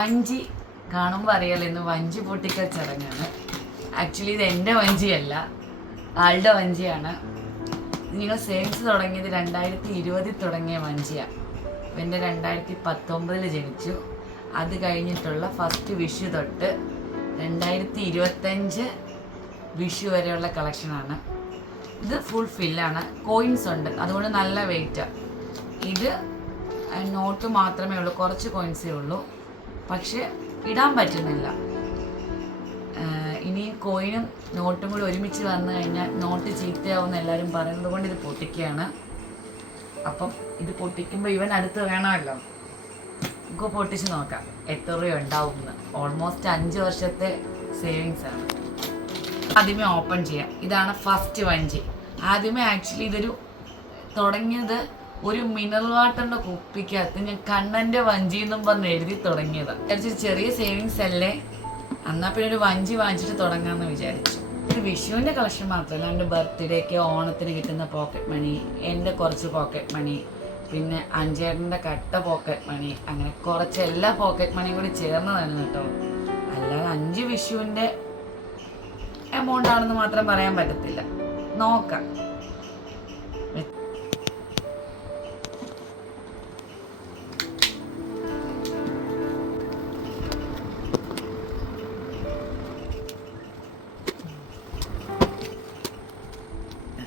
വഞ്ചി കാണുമ്പോൾ അറിയാലോ ഇന്ന് വഞ്ചി പൊട്ടിക്കൽ ചടങ്ങാണ്. ആക്ച്വലി ഇത് എന്റെ വഞ്ചിയല്ല ആളുടെ വഞ്ചിയാണ്. നിങ്ങൾ സേവിങ്സ് തുടങ്ങിയത് രണ്ടായിരത്തി ഇരുപതിൽ തുടങ്ങിയ വഞ്ചിയാണ് എന്റെ രണ്ടായിരത്തി പത്തൊമ്പതിൽ ജനിച്ചു. അത് കഴിഞ്ഞിട്ടുള്ള ഫസ്റ്റ് വിഷു തൊട്ട് രണ്ടായിരത്തി ഇരുപത്തഞ്ച് വിഷു വരെയുള്ള കളക്ഷനാണ് ഇത് ഫുൾ ഫില്ലാണ് കോയിൻസ് ഉണ്ട്. അതുകൊണ്ട് നല്ല വെയിറ്റാണ് ഇത് നോട്ട് മാത്രമേ ഉള്ളൂ. കുറച്ച് കോയിൻസേ ഉള്ളൂ. പക്ഷെ ഇടാൻ പറ്റുന്നില്ല. ഇനി കോയിനും നോട്ടും കൂടി ഒരുമിച്ച് വന്നു കഴിഞ്ഞാൽ നോട്ട് ചീത്തയാവുമെന്ന് എല്ലാവരും പറയുന്നത് കൊണ്ട് ഇത് പൊട്ടിക്കുകയാണ്. അപ്പം ഇത് പൊട്ടിക്കുമ്പോൾ ഇവൻ അടുത്ത് വേണമല്ലോ. നമുക്ക് പൊട്ടിച്ച് നോക്കാം. എത്ര രൂപ ഉണ്ടാവും ഓൾമോസ്റ്റ് അഞ്ച് വർഷത്തെ സേവിങ്സ് ആണ്. ആദ്യമേ ഓപ്പൺ ചെയ്യാം. ഇതാണ് ഫസ്റ്റ് വഞ്ചി. ആദ്യമേ ആക്ച്വലി ഇതൊരു തുടങ്ങിയത് ഒരു മിനറൽ വാട്ടറിന്റെ കുപ്പിക്കകത്ത് ഞാൻ കണ്ണന്റെ വഞ്ചി എന്നും പറഞ്ഞ് എഴുതി തുടങ്ങിയതാണ് വിചാരിച്ചു ചെറിയ സേവിങ്സ് അല്ലേ? അന്നാ പിന്നെ ഒരു വഞ്ചി വാങ്ങിച്ചിട്ട് തുടങ്ങാമെന്ന് വിചാരിച്ചു. വിഷുവിന്റെ കളക്ഷൻ മാത്രമല്ല എന്റെ ബർത്ത്ഡേക്ക് ഓണത്തിന് കിട്ടുന്ന പോക്കറ്റ് മണി എന്റെ കുറച്ച് പോക്കറ്റ് മണി പിന്നെ അഞ്ചേട്ടന്റെ കട്ട പോക്കറ്റ് മണി അങ്ങനെ കുറച്ച് എല്ലാ പോക്കറ്റ് മണിയും കൂടി ചേർന്നതാണ് കേട്ടോ. അല്ലാതെ അഞ്ച് വിഷുവിന്റെ എമൗണ്ട് ആണെന്ന് മാത്രം പറയാൻ പറ്റത്തില്ല. നോക്കാം.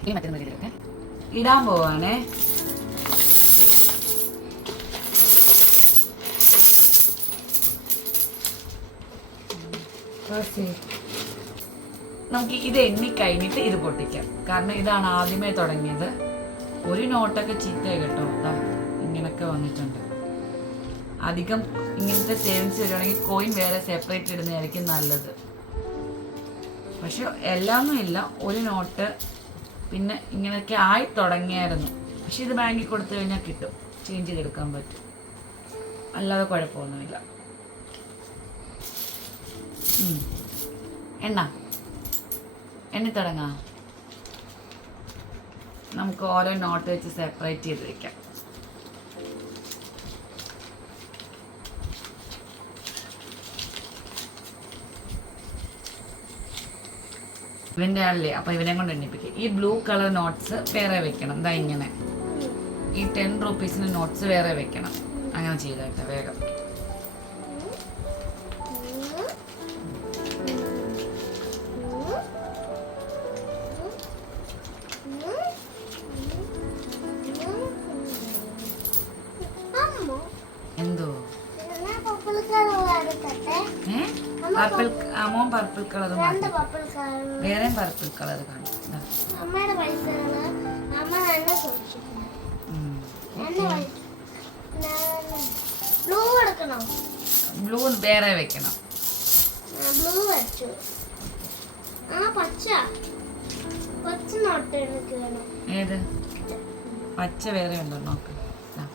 ഈ മറ്റൊന്ന് ഇതിലൊക്കെ ഇടാൻ പോവാണേ. നമുക്ക് ഇത് എണ്ണി കഴിഞ്ഞിട്ട് ഇത് പൊട്ടിക്കാം. കാരണം ഇതാണ് ആദ്യമേ തുടങ്ങിയത്. ഒരു നോട്ടൊക്കെ ചീത്തയായി കേട്ടോ. ഇങ്ങനൊക്കെ വന്നിട്ടുണ്ട്. അധികം ഇങ്ങനത്തെ സേവിങ്സ് വരുവാണെങ്കിൽ കോയിൻ വേറെ സെപ്പറേറ്റ് ഇടുന്നതായിരിക്കും നല്ലത്. പക്ഷെ എല്ലാം ഇല്ല ഒരു നോട്ട് പിന്നെ ഇങ്ങനെയൊക്കെ ആയി തുടങ്ങിയായിരുന്നു. പക്ഷെ ഇത് ബാങ്കിൽ കൊടുത്തു കഴിഞ്ഞാൽ കിട്ടും. ചേഞ്ച് ചെയ്തെടുക്കാൻ പറ്റും. അല്ലാതെ കുഴപ്പമൊന്നുമില്ല. എണ്ണ. എണ്ണി തുടങ്ങാം. നമുക്ക് ഓരോ നോട്ട് വെച്ച് സെപ്പറേറ്റ് ചെയ്ത് വെക്കാം. ഇവന്റെ അല്ലേ? അപ്പൊ ഇവനെ കൊണ്ട് എണ്ണിപ്പിക്കും. ഈ ബ്ലൂ കളർ നോട്ട്സ് വേറെ വെക്കണം. ഇതാ ഇങ്ങനെ. ഈ ടെൻ റുപ്പീസിന് നോട്ട്സ് വേറെ വെക്കണം. അങ്ങനെ ചെയ്തേട്ടെ വേഗം. പർപ്പിൾ അമോൻ പർപ്പിൾ കളർ വേറെ പർപ്പിൾ കളർ കാണും. ബ്ലൂ വേറെ വെക്കണം. ബ്ലൂ വെച്ചു. ആ പച്ച. പച്ച നോട്ട് എനിക്ക് വേണം ഏത്? പച്ച വേറെ ഉണ്ടോ? നോക്ക്.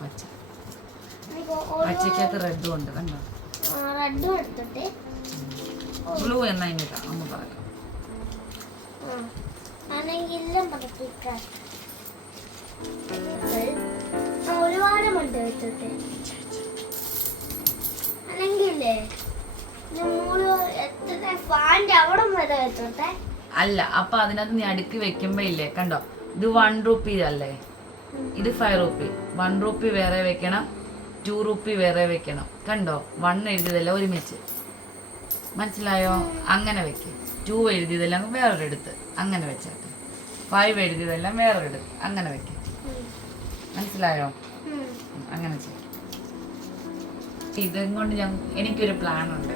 പച്ച. പച്ചക്കകത്ത് റെഡും ഉണ്ട് കണ്ടോ? റെഡും എടുത്തിട്ട് ബ്ലൂ എന്നാ ഒന്ന് പറയാം ഒരുപാട് മണ്ട് വെച്ചിട്ട്. അല്ലെങ്കിലേ അല്ല അപ്പൊ അതിനകത്ത് നീ അടുക്കി വെക്കുമ്പോ ഇല്ലേ കണ്ടോ? ഇത് വൺ റുപ്പി അല്ലേ ഇത് ഫൈവ് റുപ്പി വൺ റുപ്പി വേറെ വെക്കണം. ടു റുപ്പി വേറെ വെക്കണം. കണ്ടോ? വൺ എഴുതിയതെല്ലാം ഒരുമിച്ച്. മനസ്സിലായോ? അങ്ങനെ വെക്ക്. ടു എഴുതിയതെല്ലാം വേറൊരിടത്ത്. അങ്ങനെ വെച്ചാട്ടെ ഫൈവ് എഴുതിയതെല്ലാം വേറൊരിടത്ത്. അങ്ങനെ വെക്ക്. മനസ്സിലായോ? അങ്ങനെ ചെയ്യും. ഇതും കൊണ്ട് ഞാൻ എനിക്കൊരു പ്ലാൻ ഉണ്ട്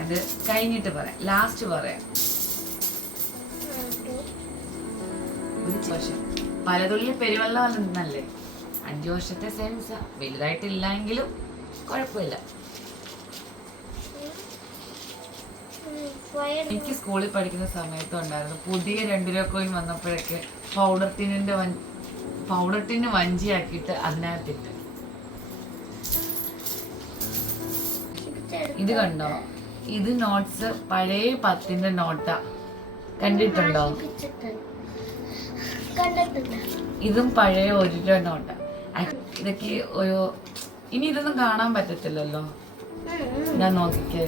അത് കഴിഞ്ഞിട്ട് പറയാം. ലാസ്റ്റ് പറയാം. ഒരു വർഷം പലതുള്ളി പെരുവെള്ളം നിന്നല്ലേ അഞ്ചു വർഷത്തെ സെൻസ് വലുതായിട്ടില്ല എങ്കിലും കുഴപ്പമില്ല. എനിക്ക് സ്കൂളിൽ പഠിക്കുന്ന സമയത്തും ഉണ്ടായിരുന്നു. പുതിയ രണ്ടു രൂപ കോയിൻ വന്നപ്പോഴൊക്കെ പൗഡർ ടിന്നിന്റെ വൻ പൗഡർ ടിന്ന് വഞ്ചിയാക്കിയിട്ട് അതിനകത്തിട്ട്. ഇത് കണ്ടോ? ഇത് നോട്ട്സ് പഴയ പത്തിന്റെ നോട്ടാ കണ്ടിട്ടുണ്ടോ. ഇതും പഴയ ഒരു നോട്ടാ ഇതൊക്കെ ഒരു ഇനി ഇതൊന്നും കാണാൻ പറ്റത്തില്ലല്ലോ. ഞാൻ നോക്കിക്കേ.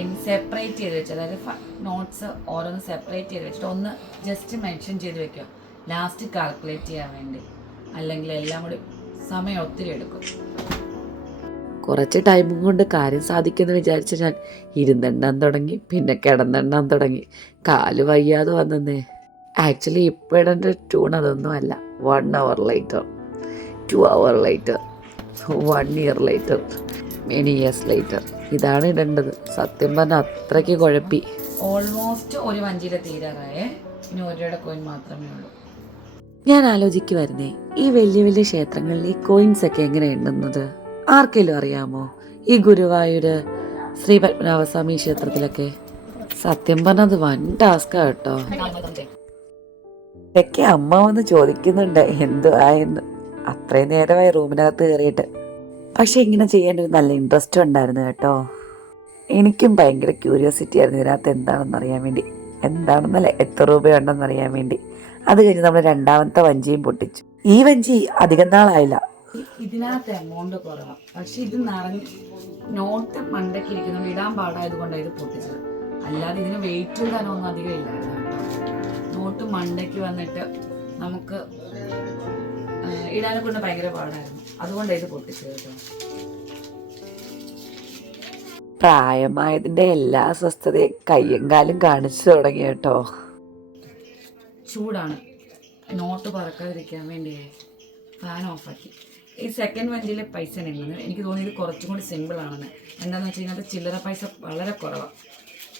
ഇത് സെപ്പറേറ്റ് ചെയ്ത് വെച്ചു അതായത് നോട്ട്സ് ഓരോന്ന് സെപ്പറേറ്റ് ചെയ്ത് വെച്ചിട്ട് ഒന്ന് ജസ്റ്റ് മെൻഷൻ ചെയ്ത് വെക്കുക. ലാസ്റ്റ് കാൽക്കുലേറ്റ് ചെയ്യാൻ വേണ്ടി. അല്ലെങ്കിൽ എല്ലാം കൂടി സമയം ഒത്തിരി എടുക്കും. കുറച്ച് ടൈമും കൊണ്ട് കാര്യം സാധിക്കുമെന്ന് വിചാരിച്ച് ഞാൻ ഇരുന്നെണ്ണാൻ തുടങ്ങി പിന്നെ കിടന്നെണ്ണാൻ തുടങ്ങി. കാൽ വയ്യാതെ വന്നെന്നേ. ആക്ച്വലി ഇപ്പോൾ ഇടേണ്ട ട്യൂൺ അതൊന്നും അല്ല. One hour later two hour later one year later many years later ഇതാണ് ഇടേണ്ടത്. സത്യം പറഞ്ഞാൽ അത്രയ്ക്ക് കുഴപ്പി. ഓൾമോസ്റ്റ് ഒരു വഞ്ചിയിലെ തീരാറായേ. ഇനി ഒരു കോയിൻ മാത്രമേ ഉള്ളൂ. ഞാൻ ആലോചിക്കുമായിരുന്നേ ഈ വലിയ വലിയ ക്ഷേത്രങ്ങളിൽ ഈ കോയിൻസ് ഒക്കെ എങ്ങനെ എണ്ണുന്നത്? ആർക്കെങ്കിലും അറിയാമോ? ഈ ഗുരുവായൂര് ശ്രീ പത്മനാഭസ്വാമി ക്ഷേത്രത്തിലൊക്കെ സത്യം പറഞ്ഞത് വൻ ടാസ്കാ കേട്ടോ. ഇതൊക്കെ അമ്മ വന്ന് ചോദിക്കുന്നുണ്ട്. എന്തുവായെന്ന് അത്രയും നേരമായി റൂമിനകത്ത് കയറിയിട്ട്. പക്ഷെ ഇങ്ങനെ ചെയ്യാൻ ഒരു നല്ല ഇൻട്രസ്റ്റ് ഉണ്ടായിരുന്നു കേട്ടോ. എനിക്കും ഭയങ്കര ക്യൂരിയോസിറ്റി ആയിരുന്നു ഇതിനകത്ത് എന്താണെന്ന് അറിയാൻ വേണ്ടി. എന്താണെന്നല്ല എത്ര രൂപയുണ്ടെന്ന് അറിയാൻ വേണ്ടി. അത് കഴിഞ്ഞ് നമ്മൾ രണ്ടാമത്തെ വഞ്ചിയും പൊട്ടിച്ചു. ഈ വഞ്ചി അധികം നാളായില്ല. ഇതിനകത്ത് എമൗണ്ട് കുറവാണ് പക്ഷെ ഇത് നിറഞ്ഞ് നോട്ട് മണ്ടയ്ക്ക് ഇരിക്കുന്നു ഇടാൻ പാടായത് കൊണ്ടാണ് ഇത് പൊട്ടിച്ചത്. അല്ലാതെ ഇതിന് വെയിറ്റ് ഇടാനൊന്നും അധികം ഇല്ലായിരുന്നു നോട്ട് മണ്ടയ്ക്ക് വന്നിട്ട് നമുക്ക് ഇടാനെ കൊണ്ട് ഭയങ്കര പാടായിരുന്നു. അതുകൊണ്ടാണ് ഇത് പൊട്ടിച്ചത് കേട്ടോ. പ്രായമായതിന്റെ എല്ലാ അസ്വസ്ഥതയും കയ്യും കാലും കാണിച്ചു തുടങ്ങി കേട്ടോ. ചൂടാണ്. നോട്ട് പറക്കാതിരിക്കാൻ വേണ്ടിയേ. ഫാൻ ഓഫാക്കി ഈ സെക്കൻഡ് വഞ്ചിയിലെ പൈസ എണ്ണുന്നത് എനിക്ക് തോന്നി ഇത് കുറച്ചും കൂടി സിമ്പിൾ ആണെന്ന്. എന്താണെന്ന് വെച്ച് കഴിഞ്ഞാൽ ചില്ലറ പൈസ വളരെ കുറവാണ്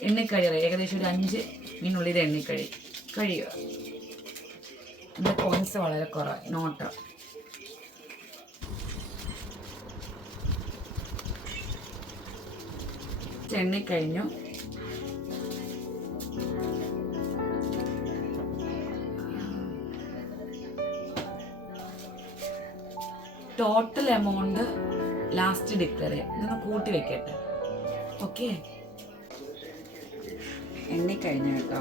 എണ്ണിക്കഴിയറ ഏകദേശം ഒരു അഞ്ച് മീനുള്ളിൽ എണ്ണിക്കഴി കഴിയുക. എന്റെ കോയിൻസ് വളരെ കുറവാണ് നോട്ട് എണ്ണിക്കഴിഞ്ഞു. ടോട്ടൽ എമൗണ്ട് ലാസ്റ്റ് ഡിക്ലെയർ ചെയ്യാം. ഇതൊന്ന് കൂട്ടി വെക്കട്ടെ. ഓക്കെ എണ്ണിക്കഴിഞ്ഞു കേട്ടോ.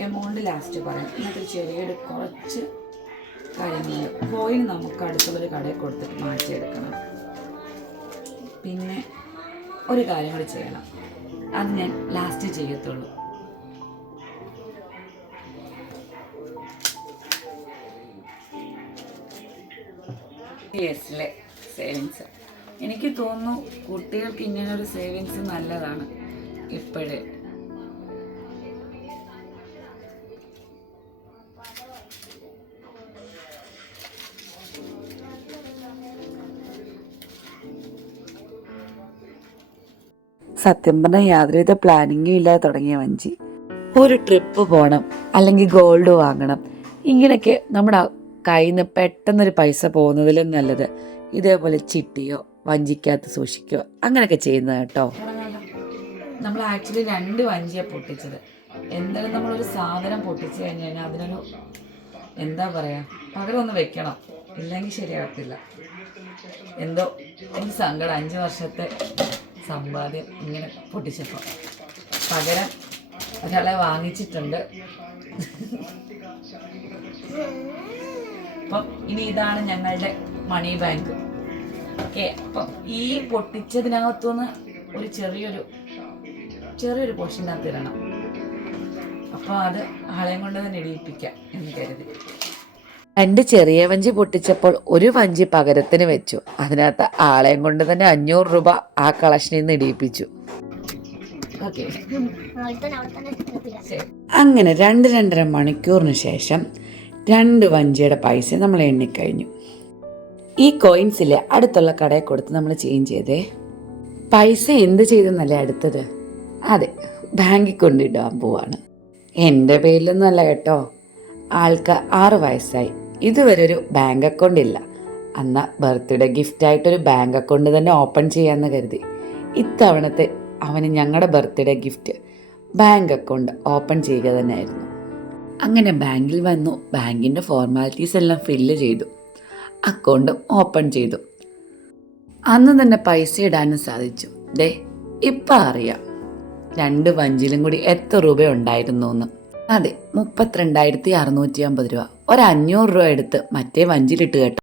എമൗണ്ട് ലാസ്റ്റ് പറയാം. എന്നിട്ട് ചെറിയൊരു കുറച്ച് കാര്യങ്ങൾ. കോയിൻ നമുക്ക് അടുത്തുള്ളൊരു കടയിൽ കൊടുത്തിട്ട് മാറ്റിയെടുക്കണം. പിന്നെ ഒരു കാര്യം കൂടി ചെയ്യണം. അത് ഞാൻ ലാസ്റ്റ് ചെയ്യത്തുള്ളൂ. യെസിലെ സേവിങ്സ് എനിക്ക് തോന്നുന്നു കുട്ടികൾക്ക് ഇങ്ങനെ ഒരു സേവിങ്സ് നല്ലതാണ് ഇപ്പോഴേ. സത്യം പറഞ്ഞാൽ യാതൊരുവിധ പ്ലാനിങ്ങും ഇല്ലാതെ തുടങ്ങിയ വഞ്ചി ഒരു ട്രിപ്പ് പോകണം അല്ലെങ്കിൽ ഗോൾഡ് വാങ്ങണം. ഇങ്ങനെയൊക്കെ നമ്മുടെ കയ്യിൽ നിന്ന് പെട്ടെന്നൊരു പൈസ പോകുന്നതിലും നല്ലത്. ഇതേപോലെ ചിട്ടിയോ വഞ്ചിക്കകത്ത് സൂക്ഷിക്കുകയോ അങ്ങനെയൊക്കെ ചെയ്യുന്നത് കേട്ടോ. നമ്മൾ ആക്ച്വലി രണ്ട് വഞ്ചിയാണ് പൊട്ടിച്ചത്. എന്തായാലും നമ്മളൊരു സാധനം പൊട്ടിച്ചു കഴിഞ്ഞ് കഴിഞ്ഞാൽ അതിനൊരു എന്താ പറയാ പകരം ഒന്ന് വെക്കണം. ഇല്ലെങ്കിൽ ശരിയാകത്തില്ല എന്തോ എനിക്ക് സങ്കടം. അഞ്ച് വർഷത്തെ സമ്പാദ്യം ഇങ്ങനെ പൊട്ടിച്ചപ്പോൾ പകരം ഒരാളെ വാങ്ങിച്ചിട്ടുണ്ട്. അപ്പം ഇനി ഇതാണ് ഞങ്ങളുടെ മണി ബാങ്ക് ഓക്കെ അപ്പം ഈ പൊട്ടിച്ചതിനകത്തുനിന്ന് ഒരു ചെറിയൊരു ചെറിയൊരു പോർഷനകത്ത് ഇടണം അപ്പോൾ അത് ആളെയും കൊണ്ട് തന്നെ ഇടിയിപ്പിക്കാം എന്ന് കരുതി രണ്ട് ചെറിയ വഞ്ചി പൊട്ടിച്ചപ്പോൾ ഒരു വഞ്ചി പകരത്തിന് വെച്ചു അതിനകത്ത് ആളെയും കൊണ്ട് തന്നെ അഞ്ഞൂറ് രൂപ ആ കളക്ഷനിൽ നിന്ന് ഇടിയിപ്പിച്ചു അങ്ങനെ രണ്ട് രണ്ടര മണിക്കൂറിന് ശേഷം രണ്ട് വഞ്ചിയുടെ പൈസ നമ്മൾ എണ്ണിക്കഴിഞ്ഞു. ഈ കോയിൻസിലെ അടുത്തുള്ള കടയിൽ കൊടുത്ത് നമ്മൾ ചേഞ്ച് ചെയ്തേ. പൈസ എന്ത് ചെയ്തെന്നല്ലേ അടുത്തത്? അതെ ബാങ്കിൽ കൊണ്ടിടാൻ പോവാണ്. എന്റെ പേരിലൊന്നുമല്ല കേട്ടോ. ആൾക്ക് ആറ് വയസ്സായി. ഇതുവരെ ഒരു ബാങ്ക് അക്കൗണ്ട് ഇല്ല. അന്ന് ബർത്ത്ഡേ ഗിഫ്റ്റായിട്ടൊരു ബാങ്ക് അക്കൗണ്ട് തന്നെ ഓപ്പൺ ചെയ്യാമെന്ന് കരുതി. ഇത്തവണത്തെ അവന് ഞങ്ങളുടെ birthday gift bank account open ചെയ്യുക തന്നെയായിരുന്നു. അങ്ങനെ ബാങ്കിൽ വന്നു. ബാങ്കിന്റെ ഫോർമാലിറ്റീസ് എല്ലാം ഫില്ല് ചെയ്തു. അക്കൗണ്ട് ഓപ്പൺ ചെയ്തു. അന്ന് തന്നെ പൈസ ഇടാനും സാധിച്ചു. ദേ ഇപ്പം അറിയാം. രണ്ട് വഞ്ചിലും കൂടി എത്ര രൂപ ഉണ്ടായിരുന്നു എന്ന് അതെ മുപ്പത്തിരണ്ടായിരത്തി അറുന്നൂറ്റി അമ്പത് രൂപ. ഒരു അഞ്ഞൂറ് രൂപ എടുത്ത് മറ്റേ വഞ്ചിലിട്ട് കേട്ടോ.